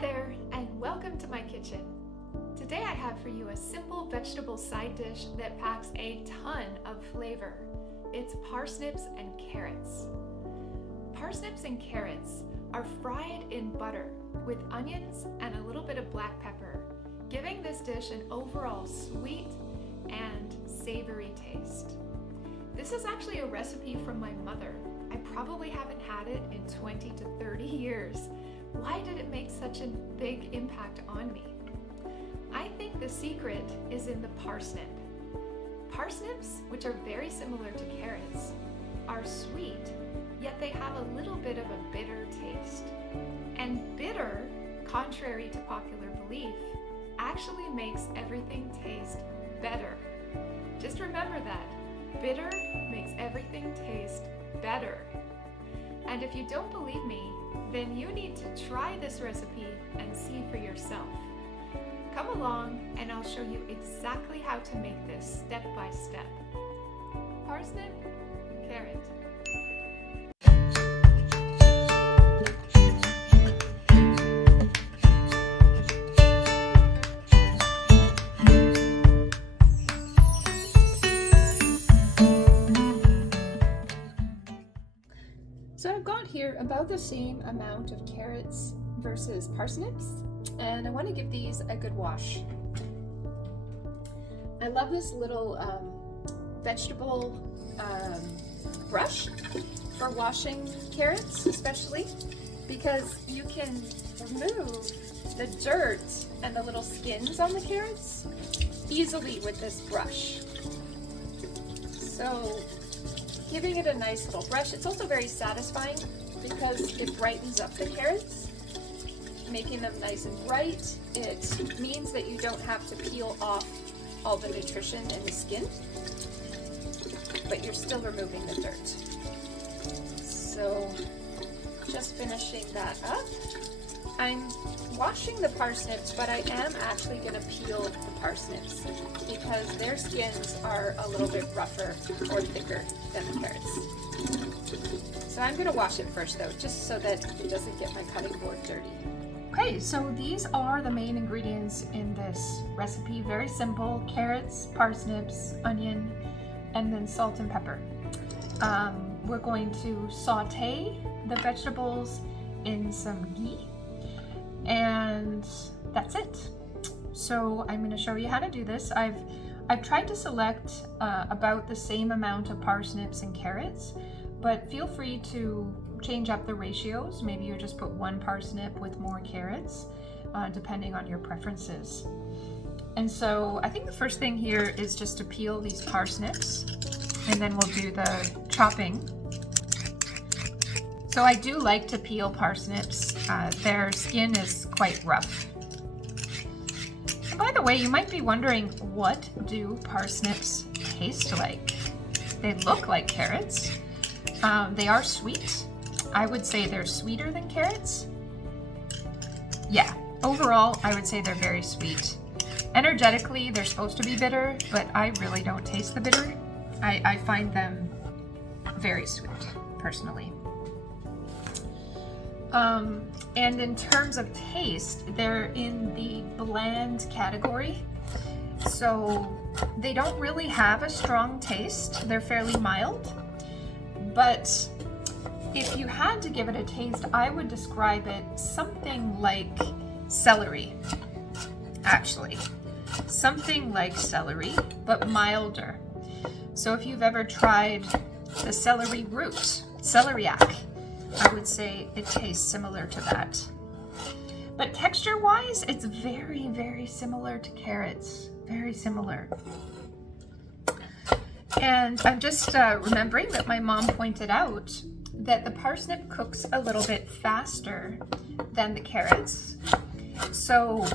there, and welcome to my kitchen. Today I have for you a simple vegetable side dish that packs a ton of flavor. It's parsnips and carrots. Parsnips and carrots are fried in butter with onions and a little bit of black pepper, giving this dish an overall sweet and savory taste. This is actually a recipe from my mother. I probably haven't had it in 20 to 30 years. Why did it make such a big impact on me? I think the secret is in the parsnip. Parsnips, which are very similar to carrots, are sweet, yet they have a little bit of a bitter taste. And bitter, contrary to popular belief, actually makes everything taste better. Just remember that. Bitter makes everything taste better. And if you don't believe me, then you need to try this recipe and see for yourself. Come along and I'll show you exactly how to make this step by step. Parsnip, carrot. So I've got here about the same amount of carrots versus parsnips, and I want to give these a good wash. I love this little vegetable brush for washing carrots, especially because you can remove the dirt and the little skins on the carrots easily with this brush. So giving it a nice little brush. It's also very satisfying because it brightens up the carrots, making them nice and bright. It means that you don't have to peel off all the nutrition in the skin, but you're still removing the dirt. So just finishing that up. I'm washing the parsnips, but I am actually going to peel the parsnips because their skins are a little bit rougher or thicker than the carrots. So I'm going to wash it first though, just so that it doesn't get my cutting board dirty. Okay, so these are the main ingredients in this recipe. Very simple: carrots, parsnips, onion, and then salt and pepper. We're going to saute the vegetables in some ghee, and that's it. So I'm going to show you how to do this. I've tried to select about the same amount of parsnips and carrots, but feel free to change up the ratios. Maybe you just put one parsnip with more carrots, depending on your preferences. And so I think the first thing here is just to peel these parsnips, and then we'll do the chopping. So I do like to peel parsnips. Their skin is quite rough. And by the way, you might be wondering, what do parsnips taste like? They look like carrots. They are sweet. I would say they're sweeter than carrots. Yeah, overall, I would say they're very sweet. Energetically, they're supposed to be bitter, but I really don't taste the bitter. I find them very sweet, personally. And in terms of taste, they're in the bland category. So they don't really have a strong taste. They're fairly mild. But if you had to give it a taste, I would describe it something like celery, actually. Something like celery, but milder. So if you've ever tried the celery root, celeriac, I would say it tastes similar to that. But texture-wise, it's very, very similar to carrots. Very similar. And I'm just remembering that my mom pointed out that the parsnip cooks a little bit faster than the carrots. So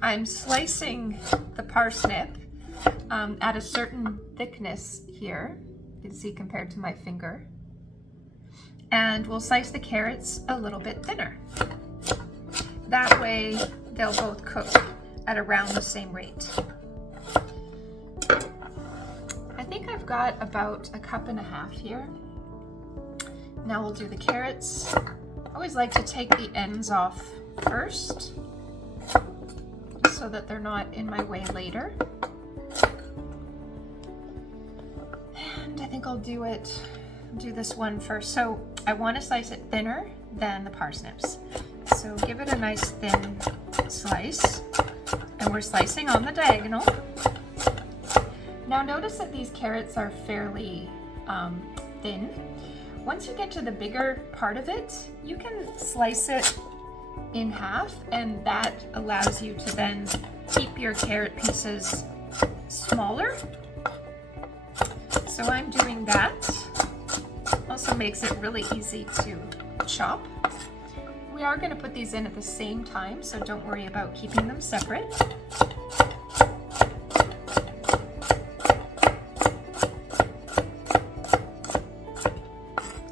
I'm slicing the parsnip at a certain thickness here. You can see compared to my finger. And we'll slice the carrots a little bit thinner. That way they'll both cook at around the same rate. I think I've got about 1.5 cups here. Now we'll do the carrots. I always like to take the ends off first so that they're not in my way later. And I think I'll do this one first. So I want to slice it thinner than the parsnips. So give it a nice thin slice, and we're slicing on the diagonal. Now notice that these carrots are fairly thin. Once you get to the bigger part of it, you can slice it in half, and that allows you to then keep your carrot pieces smaller. So I'm doing that. Also makes it really easy to chop. We are going to put these in at the same time, so don't worry about keeping them separate.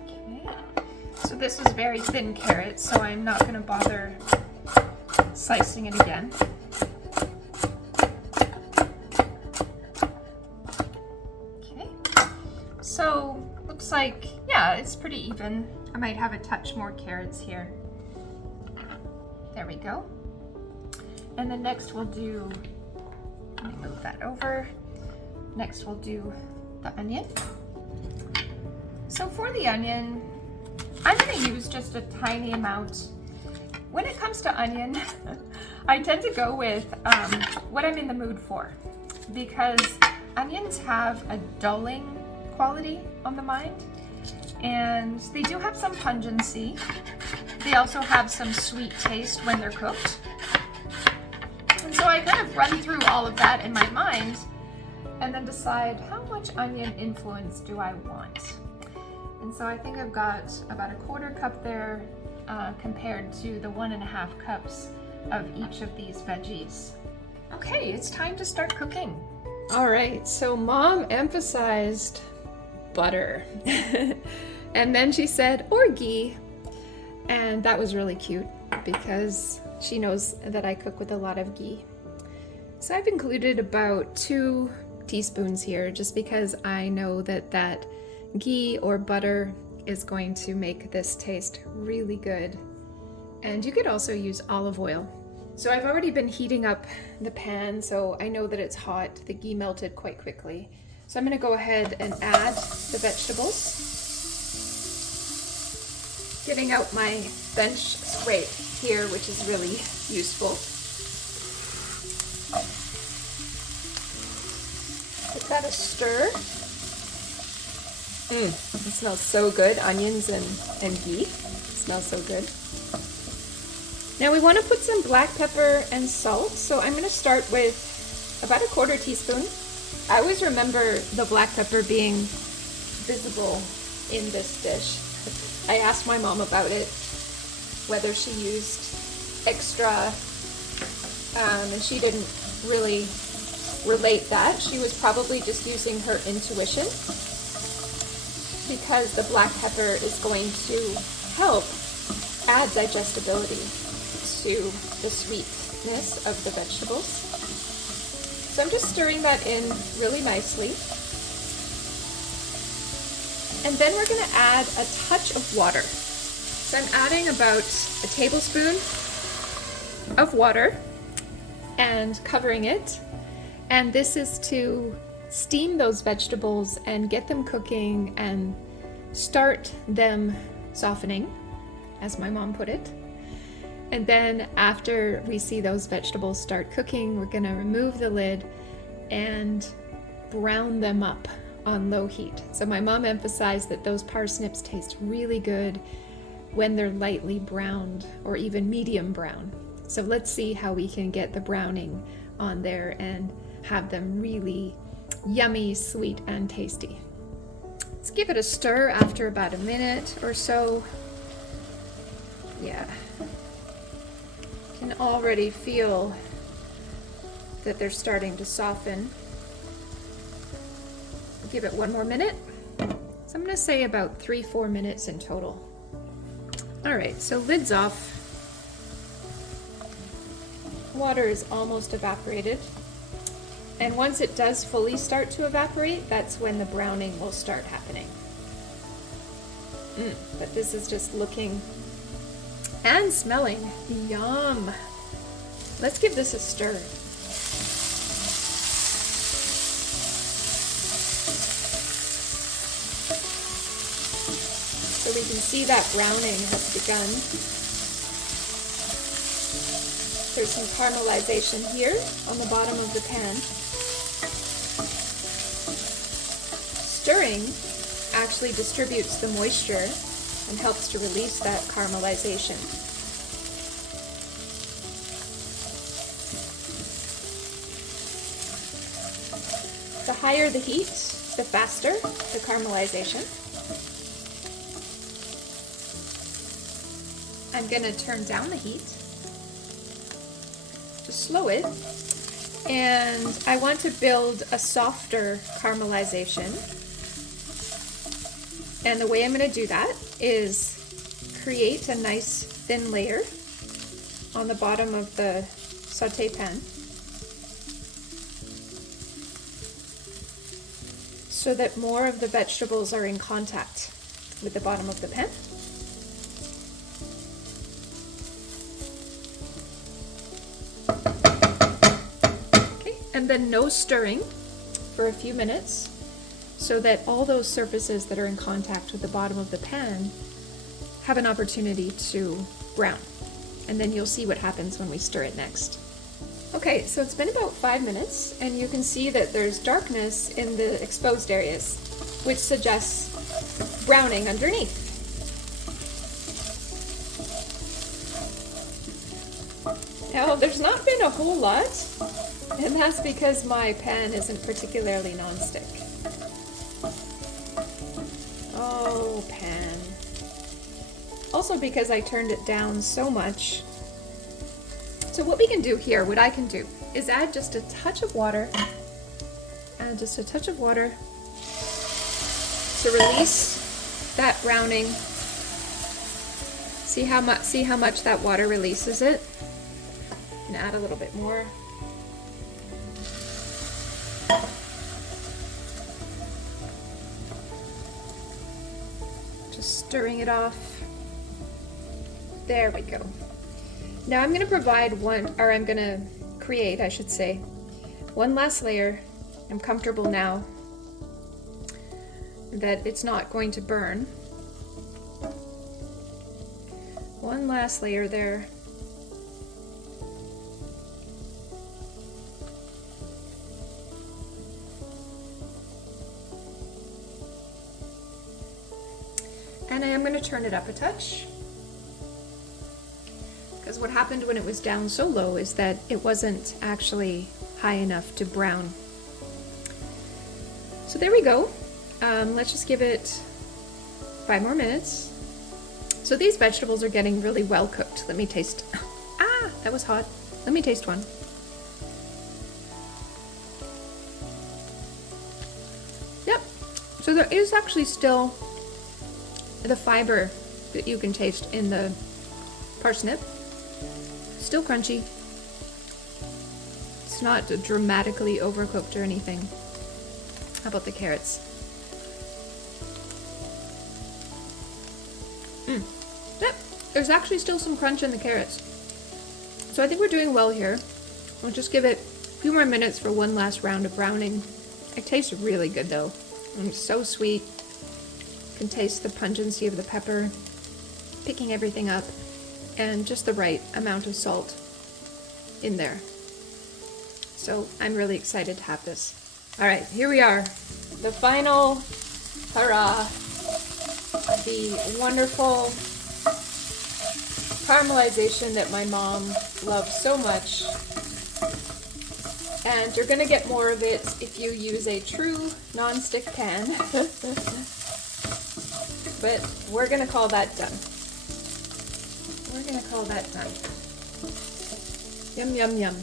Okay. So this was very thin carrot, so I'm not going to bother slicing it again. Okay. So looks like, yeah, it's pretty even. I might have a touch more carrots here. There we go. And then next we'll do, let me move that over. Next we'll do the onion. So for the onion, I'm going to use just a tiny amount. When it comes to onion, I tend to go with what I'm in the mood for, because onions have a dulling quality on the mind, and they do have some pungency. They also have some sweet taste when they're cooked. And so I kind of run through all of that in my mind and then decide how much onion influence do I want. And so I think I've got about a 1/4 cup there compared to the 1.5 cups of each of these veggies. Okay, it's time to start cooking. All right, so Mom emphasized butter. And then she said, or ghee. And that was really cute because she knows that I cook with a lot of ghee. So I've included about 2 teaspoons here just because I know that ghee or butter is going to make this taste really good. And you could also use olive oil. So I've already been heating up the pan, so I know that it's hot. The ghee melted quite quickly. So I'm going to go ahead and add the vegetables. Getting out my bench scrape here, which is really useful. Give that a stir. It smells so good, onions and ghee. It smells so good. Now we want to put some black pepper and salt, so I'm going to start with about a 1/4 teaspoon. I always remember the black pepper being visible in this dish. I asked my mom about it, whether she used extra, and she didn't really relate that. She was probably just using her intuition, because the black pepper is going to help add digestibility to the sweetness of the vegetables. So I'm just stirring that in really nicely. And then we're going to add a touch of water. So I'm adding about a tablespoon of water and covering it. And this is to steam those vegetables and get them cooking and start them softening, as my mom put it. And then after we see those vegetables start cooking, we're going to remove the lid and brown them up on low heat. So my mom emphasized that those parsnips taste really good when they're lightly browned or even medium brown. So let's see how we can get the browning on there and have them really yummy, sweet, and tasty. Let's give it a stir after about a minute or so. Yeah. You can already feel that they're starting to soften. Give it 1 more minute. So I'm going to say about 3-4 minutes in total. All right, so lid's off. Water is almost evaporated. And once it does fully start to evaporate, that's when the browning will start happening. But this is just looking And smelling. Yum. Let's give this a stir. So we can see that browning has begun. There's some caramelization here on the bottom of the pan. Stirring actually distributes the moisture and helps to release that caramelization. The higher the heat, the faster the caramelization. I'm going to turn down the heat to slow it, and I want to build a softer caramelization. And the way I'm going to do that is create a nice thin layer on the bottom of the sauté pan so that more of the vegetables are in contact with the bottom of the pan. Okay, and then no stirring for a few minutes, so that all those surfaces that are in contact with the bottom of the pan have an opportunity to brown. And then you'll see what happens when we stir it next. Okay, so it's been about 5 minutes, and you can see that there's darkness in the exposed areas, which suggests browning underneath. Now, there's not been a whole lot, and that's because my pan isn't particularly nonstick. Oh, pan. Also because I turned it down so much. So what we can do here, what I can do, is add just a touch of water. Add just a touch of water to release that browning. See how much that water releases it? And add a little bit more. Stirring it off. There we go. Now I'm going to provide I'm going to create, I should say, one last layer. I'm comfortable now that it's not going to burn. One last layer there. And I am going to turn it up a touch, because what happened when it was down so low is that it wasn't actually high enough to brown. So there we go. Let's just give it 5 more minutes. So these vegetables are getting really well cooked. Let me taste. Ah, that was hot. Let me taste one. Yep. So there is actually still the fiber that you can taste in the parsnip. Still crunchy. It's not dramatically overcooked or anything. How about the carrots? Yep, there's actually still some crunch in the carrots. So I think we're doing well here. We'll just give it a few more minutes for one last round of browning. It tastes really good though. It's so sweet. Can taste the pungency of the pepper, picking everything up, and just the right amount of salt in there. So I'm really excited to have this. All right, here we are. The final hurrah. The wonderful caramelization that my mom loves so much. And you're gonna get more of it if you use a true non-stick pan. But we're gonna call that done. We're gonna call that done. Yum, yum, yum.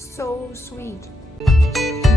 So sweet.